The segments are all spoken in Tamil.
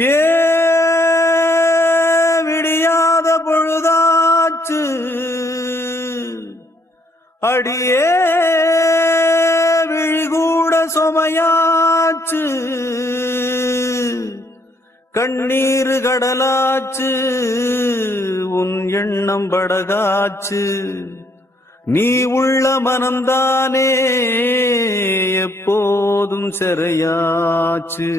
ஏ விடியாத பொழுதாச்சு அடியே விழிகூட சுமையாச்சு கண்ணீர் கடலாச்சு உன் எண்ணம் படகாச்சு நீ உள்ள மனம்தானே எப்போதும் சிறையாச்சு.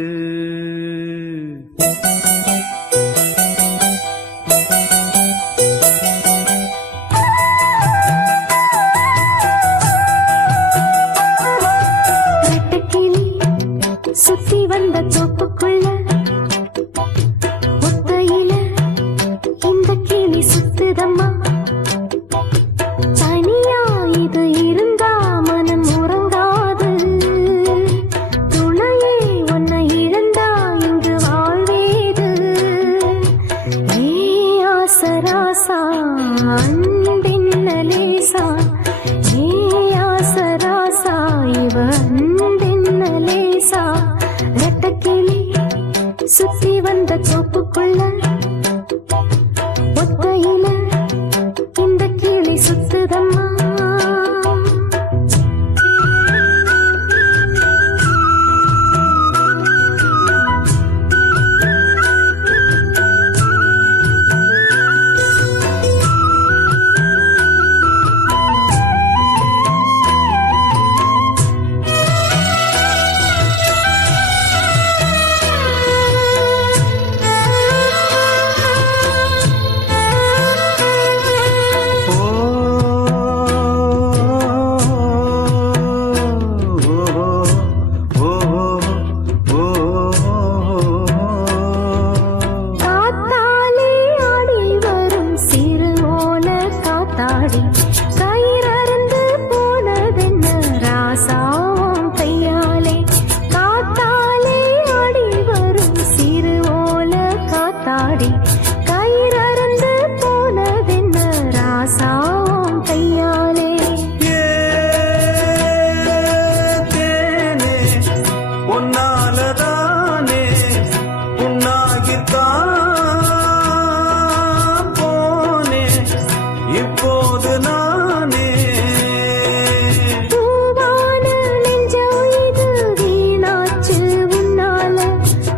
சுத்தி வந்த தோப்புக்குள்ள ஒத்தையில இந்த கிளி சுத்துதம்மா. தனியா இது இருந்தா மனம் உறங்காது. துணையே உன்னை இழந்தா இங்கு வாழ்வேது. ஏ ஆசராசா அன்பென்ன லேசா. ஏ ஆசராசா இவ அன்பென்ன லேசா. ரெட்டக்கிளி சுத்தி வந்த தோப்புக்குள்ள ஒத்தையில இந்த கிளி சுத்துதம்மா. கயிறறுந்து போனதென்ன ராசாவும் கையாலே. காத்தாலே ஆடி வரும் சிறு ஓல காத்தாடி. கயிறறுந்து போனதென்ன ராசாவும் கையாலே. தேனே உன்னாலதானே உன்னாகித்தான் போனே இப்போது நானே. பூவான நெஞ்சம் இது வீணாச்சு உன்னால.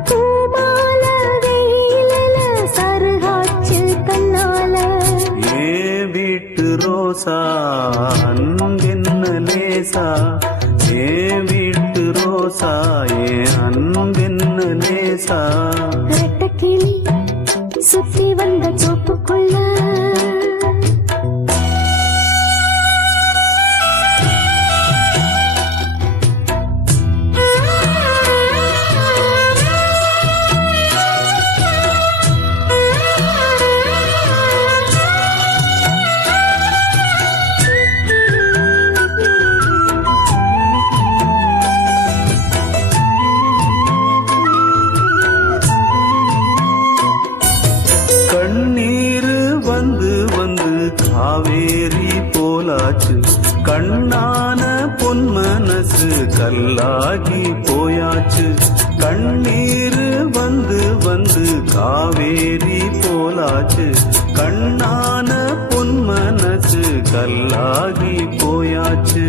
பூமால வெயிலில சருகாச்சு தன்னால. ஏ வீட்டு ரோசா அன்பென்ன லேசா. ஏ வீட்டு ரோசா ஏ அன்பென்ன லேசா. ரெட்டக்கிளி சுத்தி வந்த தோப்புக்குள்ள கண்ணீர் வந்து வந்து காவேரி போலாச்சு. கண்ணான பொன் மனசு கல்லாகி போயாச்சு. கண்ணீர் வந்து வந்து காவேரி போலாச்சு. கண்ணான பொன் மனசு கல்லாகி போயாச்சு.